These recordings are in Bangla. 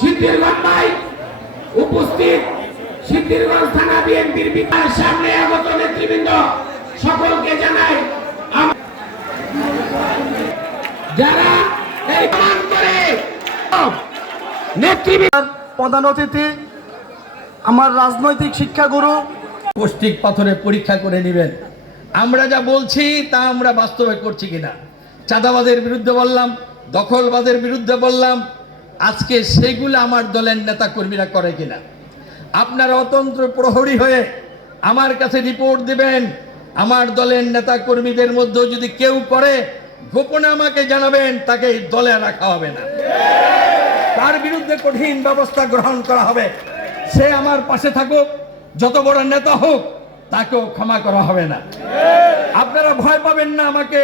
সিদ্ধিরগঞ্জ উপস্থিত সিদ্ধিরগঞ্জ থানা বিএনপির বিভাগের সামনে আগত নেতৃবৃন্দ সকলকে জানাই যারা এই প্রমাণ করে নেতৃবৃন্দ প্রধান অতিথি আমার রাজনৈতিক শিক্ষাগুরু পৌষ্টিক পাথরে পরীক্ষা করে নেবেন আমরা যা বলছি তা আমরা বাস্তবে করছি কিনা। চাঁদাবাদের বিরুদ্ধে বললাম, দখলবাদের বিরুদ্ধে বললাম, আজকে সেগুলো আমার দলের নেতা কর্মীরা করে কিনা। আপনারা অতন্ত্র প্রহরী হয়ে আমার কাছে রিপোর্ট দিবেন, আমার দলের নেতা কর্মীদের মধ্যে যদি কেউ করে গোপনে আমাকে জানাবেন, তাকে দলে রাখা হবে না, তার বিরুদ্ধে কঠিন ব্যবস্থা গ্রহণ করা হবে। সে আমার পাশে থাকুক, যত বড় নেতা হোক, তাকেও ক্ষমা করা হবে না। আপনারা ভয় পাবেন না আমাকে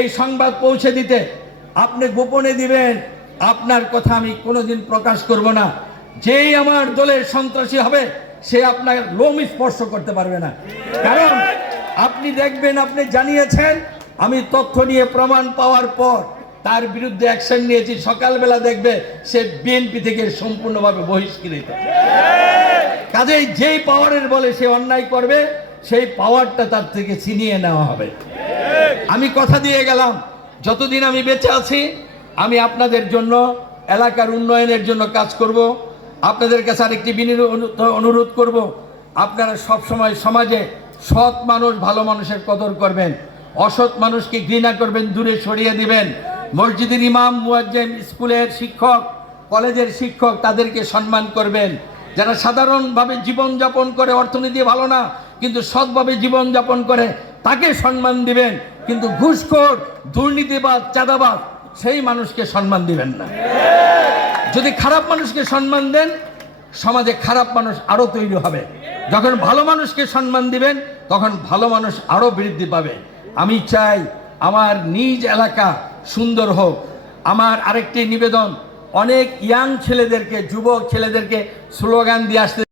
এই সংবাদ পৌঁছে দিতে, আপনি গোপনে দিবেন, আপনার কথা আমি কোনোদিন প্রকাশ করব না। যেই আমার দলের সন্ত্রাসী হবে সে আপনার লোম স্পর্শ করতে পারবে না, কারণ আপনি দেখবেন আপনি জানিয়েছেন, আমি তথ্য নিয়ে প্রমাণ পাওয়ার পর তার বিরুদ্ধে অ্যাকশন নিয়েছি। সকালবেলা দেখবে সে বিএনপি থেকে সম্পূর্ণভাবে বহিষ্কৃত। কাজেই যেই পাওয়ারের বলে সে অন্যায় করবে, সেই পাওয়ারটা তার থেকে ছিনিয়ে নেওয়া হবে। আমি কথা দিয়ে গেলাম, যতদিন আমি বেঁচে আছি আমি আপনাদের জন্য, এলাকার উন্নয়নের জন্য কাজ করব। আপনাদের কাছে আরেকটি অনুরোধ করব, আপনারা সব সময় সমাজে সৎ মানুষ, ভালো মানুষের কদর করবেন, অসৎ মানুষকে ঘৃণা করবেন, দূরে সরিয়ে দিবেন। মসজিদের ইমাম, মুয়াজ্জিন, স্কুলের শিক্ষক, কলেজের শিক্ষক, তাদেরকে সম্মান করবেন। যারা সাধারণভাবে জীবনযাপন করে, অর্থনীতি ভালো না কিন্তু সৎভাবে জীবনযাপন করে, তাকে সম্মান দিবেন, কিন্তু ঘুষখোর, দুর্নীতিবাদ, চাঁদাবাদ সেই মানুষকে সম্মান দিবেন না। যদি খারাপ মানুষকে সম্মান দেন, সমাজে খারাপ মানুষ আরো তৈরি হবে। যখন ভালো মানুষকে সম্মান দিবেন, তখন ভালো মানুষ আরো বৃদ্ধি পাবে। আমি চাই আমার নিজ এলাকা সুন্দর হোক। আমার আরেকটি নিবেদন, অনেক ইয়াং ছেলেদেরকে, যুবক ছেলেদেরকে স্লোগান দিয়ে আসতে